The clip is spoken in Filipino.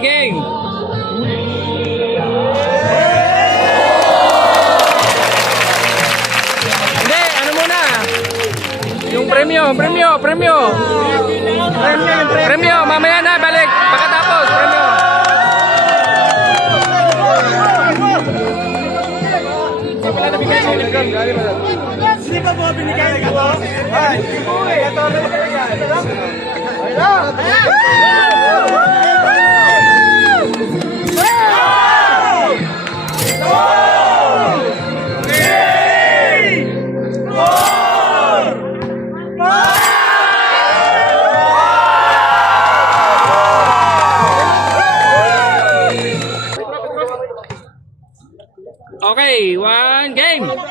game. Hindi, ano muna? Yung premyo. Premyo, mamaya na, balik. Pagkatapos, premyo. Hindi pa po binigay ko. Ay, ito na binigay. Okay, one game.